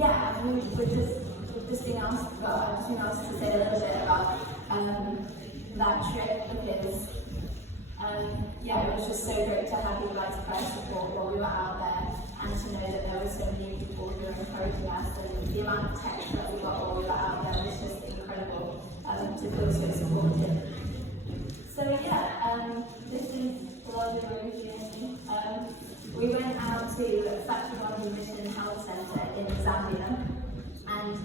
yeah, we've just been asked, well, I've just been asked to say a little bit about that trip because yeah, it was just so great to have you guys guys support while we were out there, and to know that there were so many people who were encouraging us, and the amount of text that we got while we were out there was just incredible to feel so supported. So yeah, this is the World Journey. We went out to Sachiwandi Mission Health Centre in Zambia, and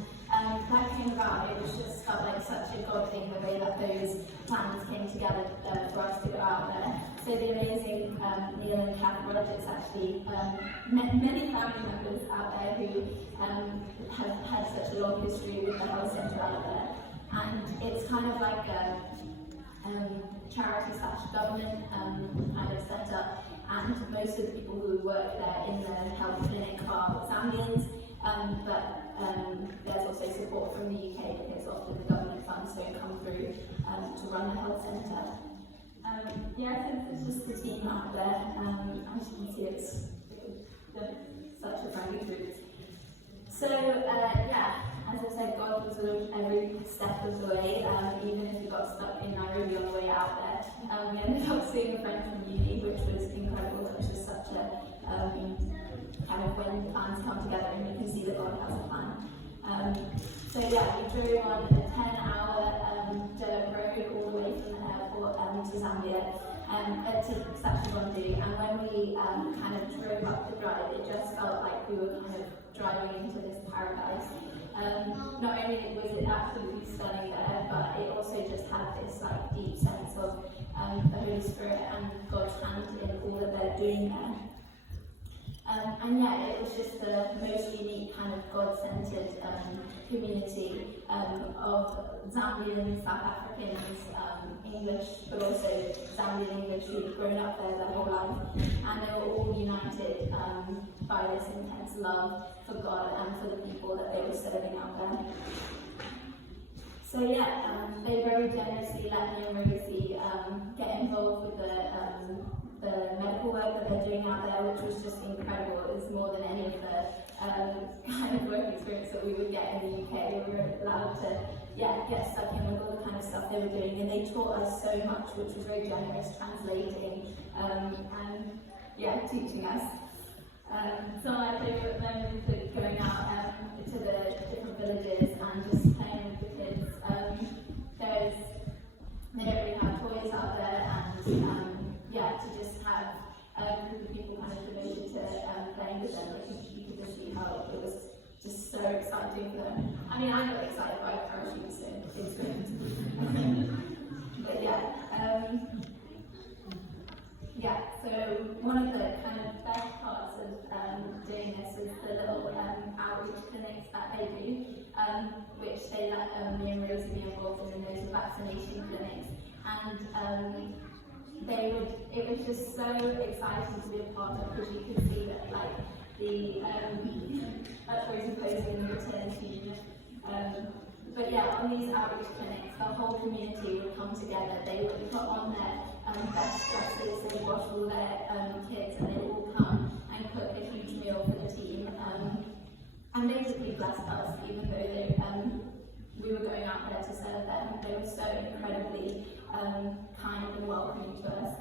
that came about. It was just felt like such a God thing, the way that those plans came together for us to go out there. So the amazing Neil and Kath Rogers actually met many family members out there who have had such a long history with the health centre out there, and it's kind of like a charity/government kind of setup, and most of the people who work there in the health clinic are Zambians, but there's also support from the UK because often the government funds don't come through to run the health centre. Yeah, I think it's just the team out there. As you can see, it's such a friendly group. So yeah, as I said, God was with every step of the way, even if we got stuck in Nairobi on the way out there. We ended up seeing a friend from uni, which was incredible. It was just such a kind of when plans come together and you can see that God has a plan. So yeah, we drove on a 10-hour dirt road all the way from the airport to Zambia, to Sachiwandi, and when we kind of drove up the drive, it just felt like we were kind of driving into this paradise. Not only was it absolutely stunning there, but it also just had this like deep sense of the Holy Spirit and God's hand in all that they're doing there. And yeah, it was just the most unique kind of God-centered community of Zambian, South Africans, English, but also Zambian English who'd grown up there their whole life, and they were all united by this intense love for God and for the people that they were serving out there. So yeah, they very generously let me and Rosie get involved with the medical work that they're doing out there, which was just incredible. It was more than any of the kind of work experience that we would get in the UK. We were allowed to get stuck in with all the kind of stuff they were doing, and they taught us so much, which was very generous, translating and teaching us. Some of my favourite memories were going out to the different villages and just playing with the kids. They don't really have toys out there, and to just have a group of people kind of devoted to playing with them. You could just see how it was just so exciting for them. I mean, I got excited by parachutes, so it's good. But so one of the kind of best parts of doing this is the little outreach clinics that they do, which they let me and Rosie be involved in. Those are vaccination clinics, and it was just so exciting to be a part of, because you could see that like that's where he's posing the maternity unit. But yeah, on these outreach clinics, the whole community would come together. They would put on their best dresses, they would wash all their kids, and they would all come and cook a huge meal for the team. And basically blessed us, even though we were going out there to serve them. They were so incredibly kind and welcoming to us,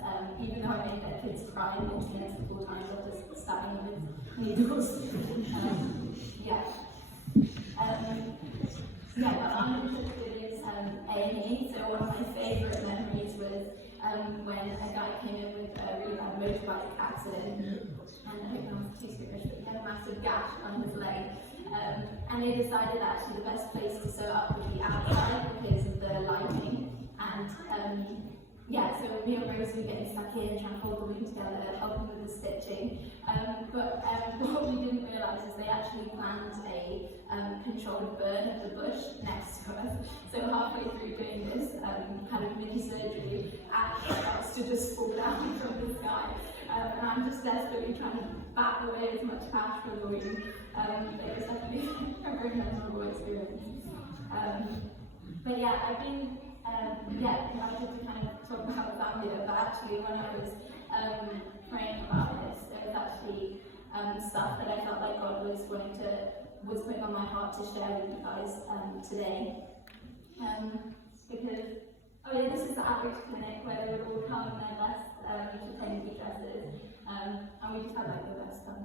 even though I made their kids cry multiple times after stabbing them with needles. But I'm interested in A&E, so one of my favourite memories was when a guy came in with a really bad motorbike accident, and I hope no one's too serious, but he had a massive gash on his leg. And they decided that actually the best place to sew up would be outside because of the lighting. And so me and Rosie were getting stuck in, trying to hold the wound together, helping with the stitching. But what we didn't realise is they actually planned a controlled burn of the bush next to us. So halfway through doing this kind of mini surgery, ash starts to just fall down from the sky. And I'm just desperately trying to bat away as much ash from the wound. It was definitely a very memorable experience. But yeah, I've been invited to kind of talk about Zambia, but actually when I was praying about this, there was actually stuff that I felt like God was wanting to was putting on my heart to share with you guys today. Because this is the average clinic where they would all come in their best maternity dresses, and we just had like the best fun.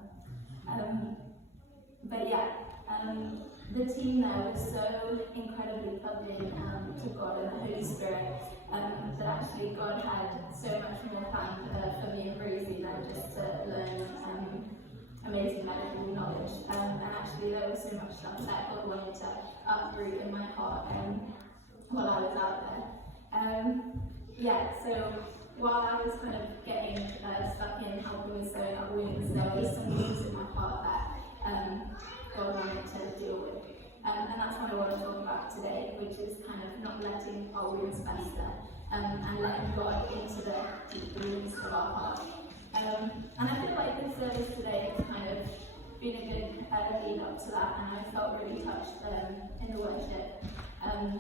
The team there was so incredibly plugged in to God and the Holy Spirit that actually God had so much more planned for me and Rosie than just to learn amazing medical knowledge. And actually there was so much stuff that God wanted to uproot in my heart while I was out there. So while I was kind of getting stuck in helping with sewing up wounds, there were some wounds in my heart that God wanted to deal with. And that's what I want to talk about today, which is kind of not letting our wounds fester and letting God into the deep wounds of our heart. And I feel like this service today has kind of been a good lead up to that, and I felt really touched in the worship. And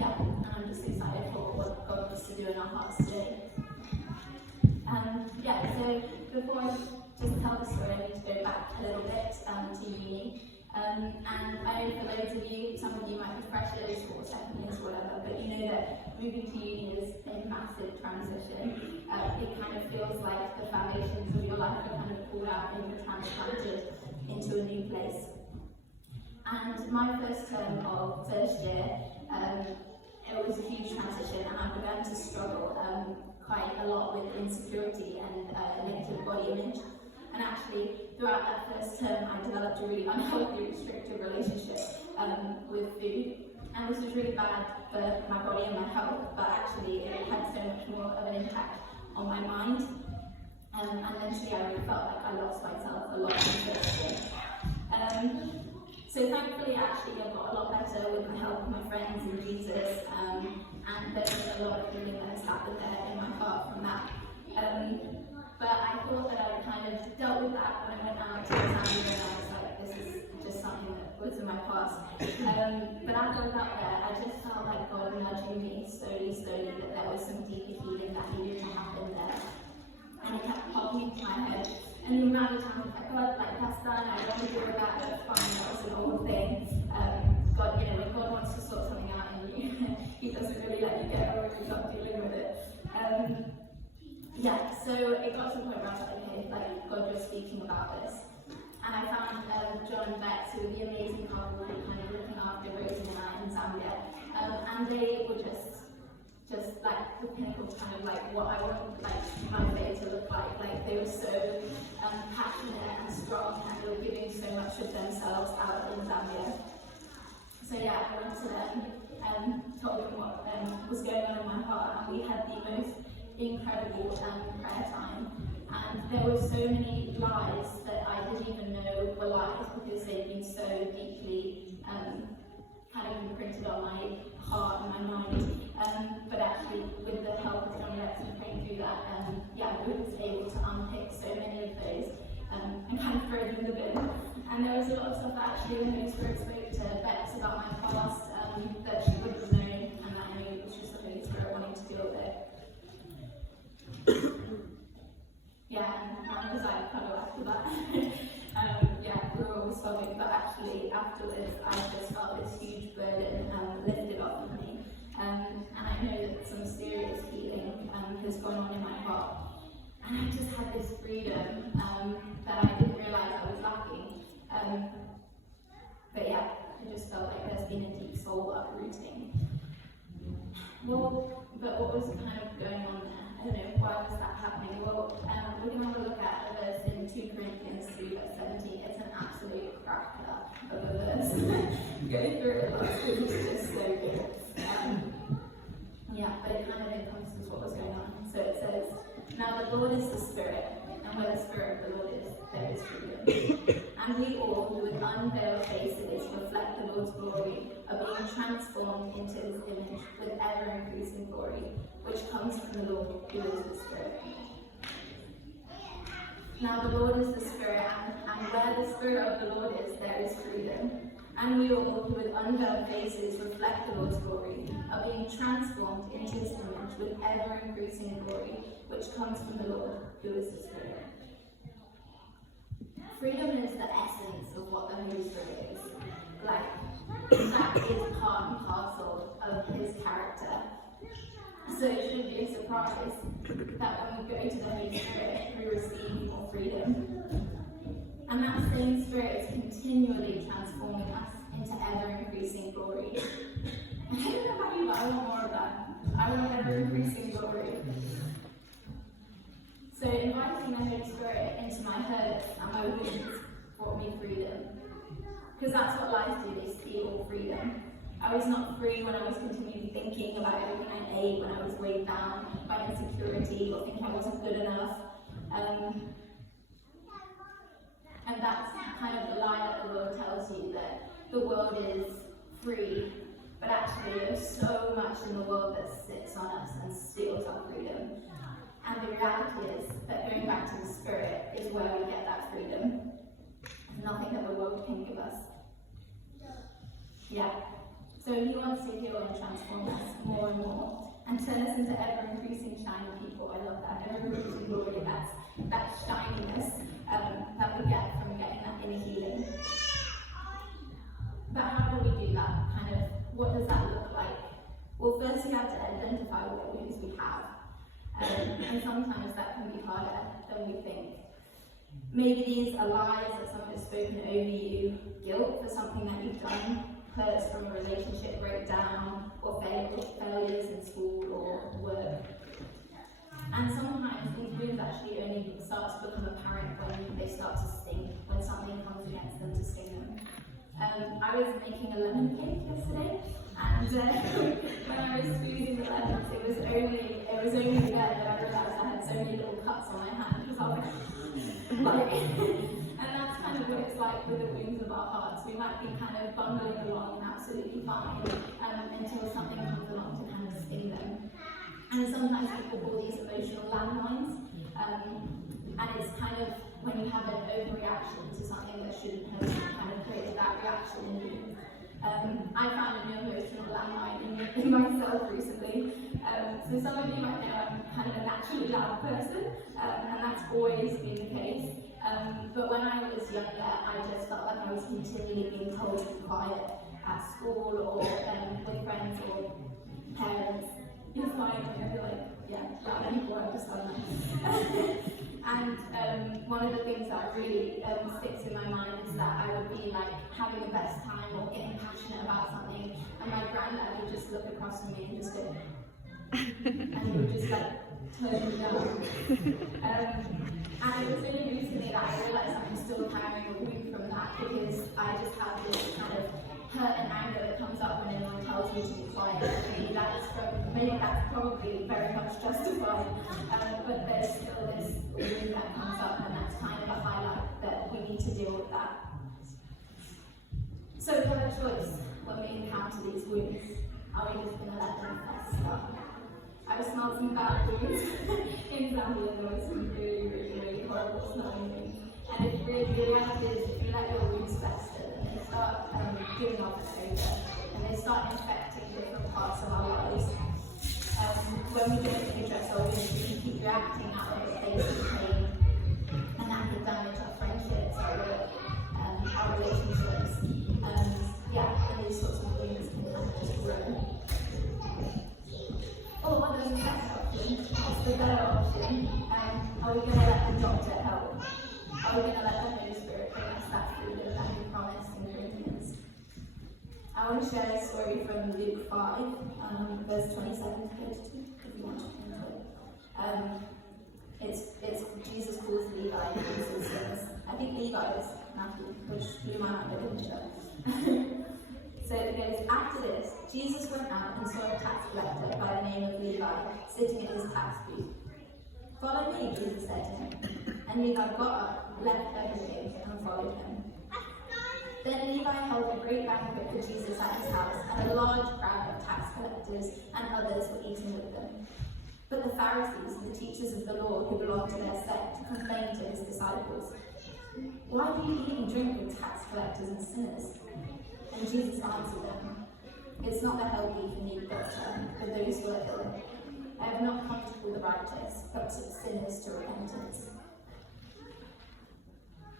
I'm just excited for what God wants to do in our hearts today. So before I just tell the story, I need to go back a little bit to uni. And I know for those of you, some of you might be freshers or second years or whatever, but you know that moving to uni is a massive transition. It kind of feels like the foundations of your life are kind of pulled out and you're transplanted into a new place. And my first term of first year, it was a huge transition, and I began to struggle quite a lot with insecurity and negative body image. And actually, throughout that first term, I developed a really unhealthy, restrictive relationship with food. And this was really bad for my body and my health, but actually it had so much more of an impact on my mind. And eventually I really felt like I lost myself a lot in the first year. So thankfully, actually, I got a lot better with the help of my friends and Jesus, and there's been a lot of healing that has happened there in my heart from that. But I thought that I kind of dealt with that when I went out to Zambia, and I was like, this is just something that was in my past. But after I was out there, I just felt like God nudging me slowly, that there was some deeper healing that needed to happen there. And it kept popping into my head. And the amount of times I thought, like, that's done, I don't want to deal with that, that's fine, that was an old thing. God, when God wants to sort something out in you, He doesn't really let you get over it, He's not dealing with it. So it got to the point where I was like, okay, like, God was speaking about this. And I found John and Bex, who were the amazing couple kind of looking after Rosie and I in Zambia. And they were just like the pinnacle of kind of like what I want like my faith to look like. Like they were so passionate and strong, and they were giving so much of themselves out in Zambia. So I went to them and told them what was going on in my heart, and we had the most incredible prayer time. And there were so many lies that I didn't even know were lies because they'd been so deeply kind of imprinted on my heart and my mind. But actually, with the help of John Rex and praying through that, we were able to unpick so many of those and kind of throw them in the bin. And there was a lot of stuff that actually when Holy Spirit spoke to Bex about my past that she wouldn't have known, and that I knew it was just the Holy Spirit wanting to deal with it. And because I kind of after that, we were always sobbing, but actually afterwards I just felt this huge burden lifted off of me. And I know that some serious healing has gone on in my heart. And I just had this freedom that I didn't realise I was lacking. I just felt like there's been a deep soul uprooting. Well, but what was kind of going on there? I don't know, why was that happening? Well, we're going to have a look at a verse in 2 Corinthians 3, verse 17. It's an absolute cracker of a verse. Go through it last week, it's just so good. But it kind of encompasses what was going on. So it says, now the Lord is the Spirit, and where the Spirit of the Lord is, there is freedom. And we all, who with unveiled faces reflect the Lord's glory, are being transformed into His image with ever-increasing glory, which comes from the Lord, who is the Spirit. Now the Lord is the Spirit, and where the Spirit of the Lord is, there is freedom. And we all, who with unveiled faces reflect the Lord's glory, are being transformed into His image with ever-increasing glory, which comes from the Lord, who is the Spirit. Freedom is the essence of what the Holy Spirit So it shouldn't be a surprise that when we go to the Holy Spirit, we receive more freedom. And that same Spirit is continually transforming us into ever-increasing glory. I don't know about you, but I want more of that. I want ever-increasing glory. So inviting the Holy Spirit into my hurts and my wounds brought me freedom. Because that's what life did, is steal freedom. I was not free when I was continually thinking about everything I ate, when I was weighed down by insecurity or thinking I wasn't good enough. And that's kind of the lie that the world tells you, that the world is free, but actually there's so much in the world that sits on us and steals our freedom. And the reality is that going back to the Spirit is where we get that freedom. Nothing that the world can give us. Yeah. So he wants to heal and transform us more and more and turn us into ever-increasing shiny people. I love that. Ever-increasing glory. That's that shininess that we get from getting that inner healing. But how do we do that? What does that look like? Well, first we have to identify what wounds we have. And sometimes that can be harder than we think. Maybe these are lies that someone has spoken over you, guilt for something that you've done, hurts from a relationship breakdown, or failures in school or work. And sometimes these wounds actually only start to become apparent when they start to sting, when something comes against them to sting them. I was making a lemon cake yesterday, and when I was squeezing the lemons, it was only then that I realised I had so many little cuts on my hand, because I was like, and that's kind of what it's like with the wounds of our hearts. We might be kind of bumbling along and absolutely fine until something comes along to kind of sting them. And sometimes people call these emotional landmines, and it's kind of when you have an overreaction to something that shouldn't have kind of created that reaction in you. I found a new emotional landmine in myself recently. So some of you might know I'm kind of a naturally loud person, and that's always been the case. But when I was younger, I just felt like I was continually being told to be quiet at school or with friends or parents. You're fine, you're like, yeah, loud people understand that. And one of the things that really sticks in my mind is that I would be like having the best time or getting passionate about something, and my granddad would just look across at me and just go, and he would just like turn me down. And it was really recently that I realised I'm still carrying a wound from that, because I just have this kind of hurt and anger that comes up when anyone tells me to be quiet. Maybe that's probably very much justified, but there's still this wound that comes up, and that's kind of a highlight that we need to deal with that. So we have a choice when we encounter these wounds. Are we just going to let them fester? I've smelled some bad wounds in Zambia. There was some really horrible smelling wounds. And if the reality is, if you let your wounds fester, then they start giving off odor, and they start infecting different parts of our lives. When we don't address our wounds, we can keep reacting out of a place of pain, and that can damage our friendships, our work, our relationships. And these sorts of wounds can kind of just grow. Or there's a second option, it's the better option. Are we going to let the doctor help? Are we going to let the Holy Spirit bring us that freedom that we promised in Corinthians? I want to share a story from Luke 5, verse 27 to 32, if you want to into it. It's Jesus calls Levi and Jesus says, I think Levi was Matthew, which blew my mind, I didn't show. So it goes, after this, Jesus went out and saw a tax collector by the name of Levi sitting at his tax booth. Follow me, Jesus said to him. And Levi got up, left everything, and followed him. Then Levi held a great banquet for Jesus at his house, and a large crowd of tax collectors and others were eating with them. But the Pharisees, the teachers of the law who belonged to their sect, complained to his disciples, why do you eat and drink with tax collectors and sinners? And Jesus answered them, it's not the healthy who need doctor, but those who are ill. I have not come to call the righteous, but to sinners to repentance.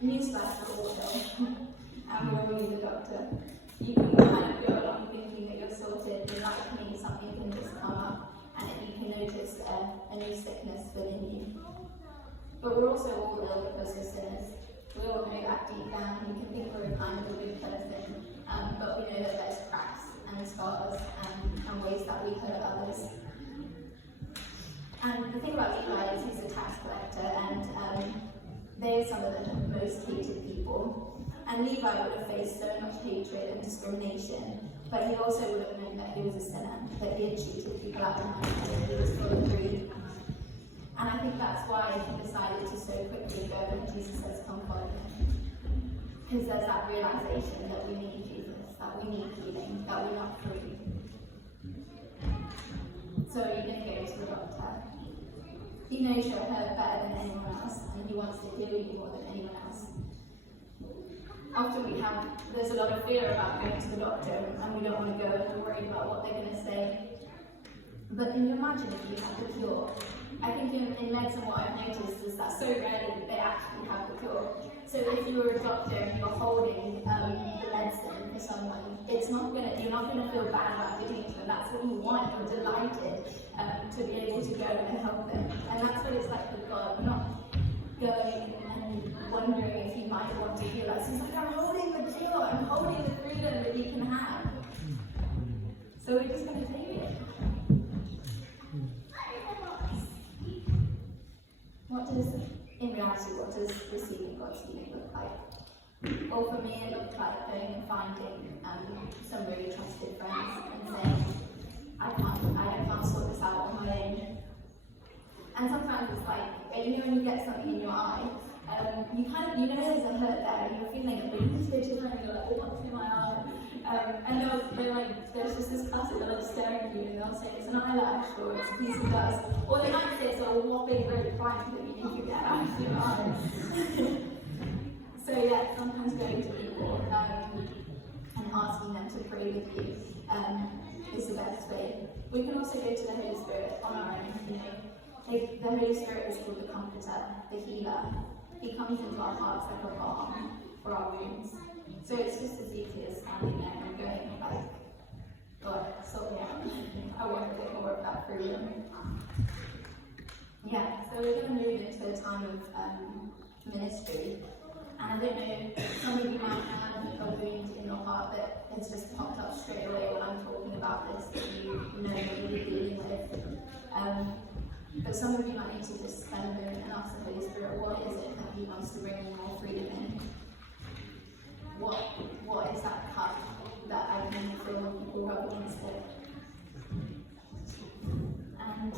Newsflash for all ill, and we'll need the doctor. You can kind of go along thinking that you're sorted, but like me, something can just come up, and you can But we're also all ill because we're sinners. We all know that deep down. We can think we're kind of a good person, but we know that there's cracks and scars and ways that we hurt others. And the thing about Levi is he's a tax collector, and they're some of the most hated people. And Levi would have faced so much hatred and discrimination, but he also would have known that he was a sinner, that he had cheated people out of money, and he was full of greed. And I think that's why he decided to so quickly go when Jesus says, "Come follow me." Because there's that realization that we need Jesus, that we need healing, that we're not free. So are you going to go to the doctor? He knows your hurt better than anyone else, and he wants to heal you more than anyone else. Often there's a lot of fear about going to the doctor, and we don't want to go and we're worried about what they're going to say. But can you imagine if you had the cure? I think in medicine what I've noticed is that so rarely they actually have the cure. So if you were a doctor and you're holding the medicine for someone, you're not gonna feel bad about giving it to them. That's what you want. You're delighted to be able to go and help them. And that's what it's like with God. We're not going and wondering if you might want to heal us. He's like, I'm holding the cure. I'm holding the freedom that you can have. So we're just gonna take it. In reality, what does receiving God's healing look like? Well, for me, it looked like going and finding some really trusted friends and saying, I can't sort this out on my own. And sometimes it's like, when you get something in your eye, you there's a hurt there, and you're feeling it, but you just go to your friend and you're like, oh, what's in my eye? And they're like, there's just this classic, they'll just stare at you and they'll say it's an eyelash or it's a piece of dust. Or they might say it's a whopping red plank that you need to get out of your eye. So yeah, sometimes going to people and asking them to pray with you is the best way. We can also go to the Holy Spirit on our own. The Holy Spirit is called the Comforter, the Healer. He comes into our hearts like a balm for our wounds. So it's just as easy as standing there and going like, God, sort me out. I want a bit more of that freedom. Yeah, so we're going to move into a time of ministry. And I don't know, some of you might have a wound in your heart that has just popped up straight away when I'm talking about this, that you know you're dealing with. But some of you might need to just spend a moment and ask the Holy Spirit, what is it that He wants to bring more freedom in? What is that cup that I can feel when people rub against it? And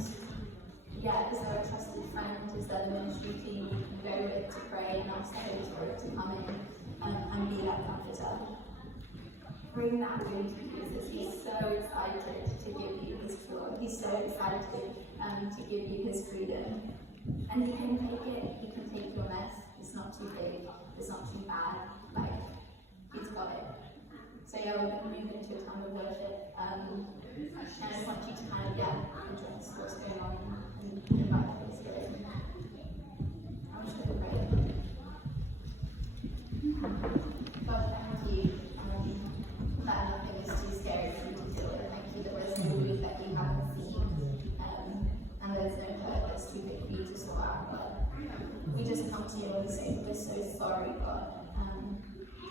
yeah, is there a trusted friend? Is there the ministry team you can go with to pray and ask the Holy Spirit to come in and be that comforter? Bring that wound to Jesus. He's so excited to give you His cure. He's so excited to give you His freedom. And He can take it. He can take your mess. It's not too big. It's not too bad. He's got it. So yeah, we're going to move into a time of worship. And I want you to kind of address what's going on and invite the Holy Spirit. I'm just going to pray. God, thank you that nothing is too scary for you to deal with. Thank you that there's no wound that you haven't seen. And there's no hurt that's too big for you to sort out, God. We just come to you and say we're so sorry, God.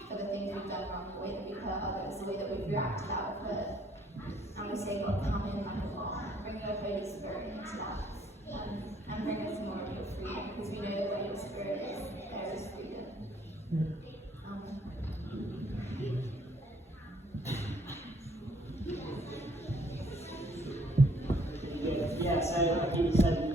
For the things we've done wrong, the way that we've hurt others, the way that we've reacted out of hurt. And we say, God, come in like a God. Bring your Holy Spirit into that. And bring us more of your freedom, because we know that where your Spirit is, there is freedom. Yeah, so like you said,